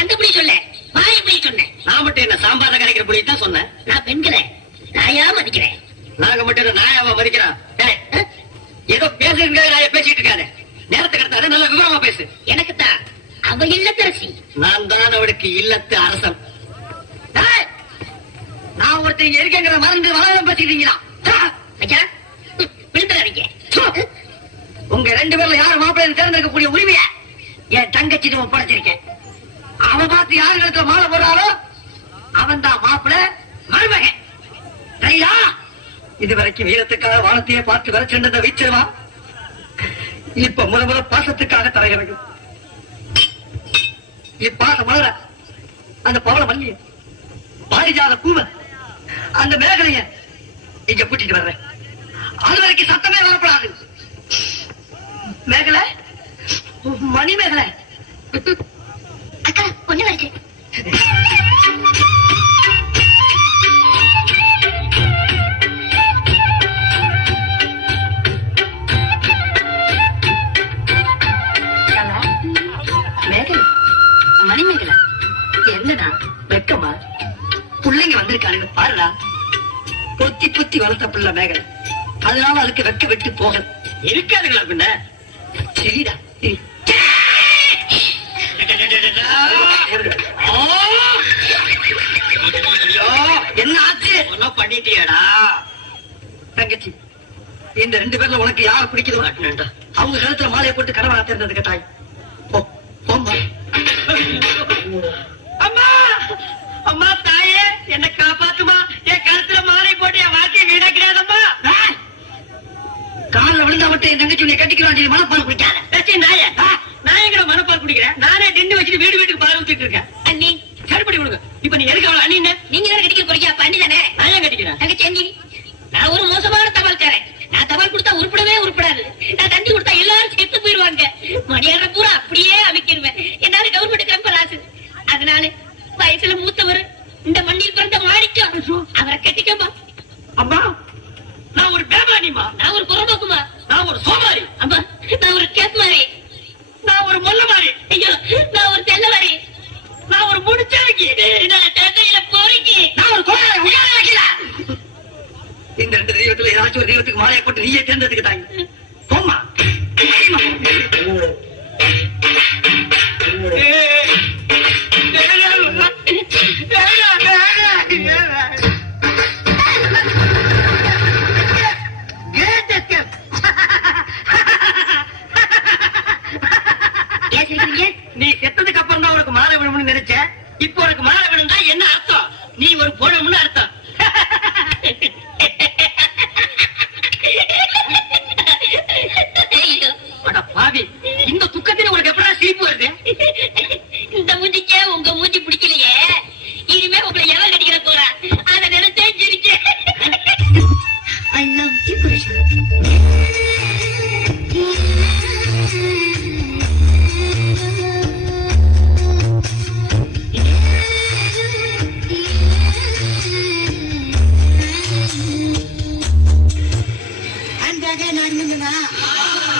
அந்த புடி சொல்ல வாய் புடி சொன்னேன். நான் மட்டும் என்ன சாம்பார கரைக்கிற புடி தான் சொன்னேன். நான் பெண்களை நாயா மதிக்கிறேன். நாங்க மட்டும் நாயாவ மதிக்கிறோம். ஏதோ பேசுறதுக்காக நாய பேசிட்டு இருக்காரு. நேரத்துக்கு எடுத்தாரு நல்ல விவரமா பேசு. எனக்கு தான் அவ இல்லத்தரசி. நான் தான் அவளுக்கு இல்லத்து அரசன். நான் ஒருத்தர் இருக்கேங்கிற மறந்து வளவளம் பேசிக்கிறீங்களா? ஐயா விழுந்துறாதீங்க. உங்க 2 பேர்ல யார் மாப்பிள்ளை தேர்ந்தெடுக்கக்கூடிய உரிமைய என் தங்கச்சி படைச்சிருக்கேன். அவன் பார்த்து யாரு இடத்துல மாலை போடுறாரோ அவன் தான் மாப்பிள்ளை மருமகன். சரியா? இதுவரைக்கும் வீரத்துக்காக வானத்தையே பார்த்து வர சென்றதை வீச்சிருவா. இப்ப முறை பாசத்துக்காக தலைகிறோம். இப்பாச மலர அந்த பவள மல்லிய பாரிஜாத பூவ அந்த மேகலைய இங்க கூட்டிட்டு வர்றேன். அது வரைக்கும் சத்தமே வரப்படாது. மேகலை, மணி மேகலை. அக்கா பொண்ணு வருது. மணிமேகலை என்னடா வெக்கமா? பிள்ளைங்க வந்திருக்கானுங்க பாருடா. பொத்தி பொத்தி வளர்த்த பிள்ளை மேகலை, அதனால அதுக்கு வெக்க விட்டு போக இருக்காதுங்களா? பின்ன சரிடா. என்ன ஆச்சு? பண்ணிட்டியாடா தங்கச்சி? இந்த 2 பேர்ல உனக்கு யார் பிடிக்குதோ அவங்க கழுத்துல மாலையை போட்டு கடவுளா தேர்ந்தது கட்டாய். அம்மா அம்மா தாயே என்ன காப்பாத்துமா. என் கழுத்துல மாலை போட்டு என் வாழ்க்கையை வீணாக்கிறாதம்மா. காலில் விழுந்தா மட்டும் என் தங்கச்சி உன்னை கட்டிக்கிறான். மனப்பால் குடிக்காத நாய. நான் எங்க மனப்பால் குடிக்கிறேன்? நானே டிண்டு வச்சுட்டு வீட்டுக்கு பால் ஊத்திட்டு இருக்கேன். அண்ணி சரிப்படி கொடுங்க. இப்ப நீ எதுக்கு அவளை அண்ணி? நீங்க தானே கட்டிக்க போறீங்க. அப்ப அண்ணி தானே. நான் ஏன் கட்டிக்கிறேன்? தங்கச்சி அண்ணி. நான் ஒரு மோசமான தபால்காரன். நான் தபால் கொடுத்தா உருப்படவே உருப்படாது. நான் தந்தி கொடுத்தா எல்லாரும் செத்து போயிருவாங்க. மணியார பூரா அப்படியே அவிக்கிருவேன். என்னால கவர்மெண்ட் ரொம்ப லாசு. அதனால வயசுல மூத்தவர் இந்த மண்ணில் பிறந்த மாணிக்கம் அவரை கட்டிக்கமா. அம்மா நான் ஒரு பேமானிமா. நான் ஒரு புறம்போக்குமா. நான் ஒரு சோமாரி. அம்மா நான் ஒரு கேஸ் மாறி. நான் ஒரு மொல்ல மாறி. ஐயோ நான் ஒரு தெல்ல மாறி. நான் ஒரு முடிச்சாக்கி. நான் தந்தையில போறீங்க. நான் ஒரு கோழை உயர. இந்த 2 தெய்வத்துல ஏதாச்சும் ஒரு தெய்வத்துக்கு மாலையை போட்டு நீயே தேர்ந்ததுக்கு தாங்க. போம்மா. நீ செத்ததுக்கு அப்புறம் தான் உனக்கு மாலை விழும்னு நினைச்ச. இப்போ உனக்கு மாலை விழுந்தா என்ன அர்த்தம்? நீ ஒரு பொழும்னு அர்த்தம்.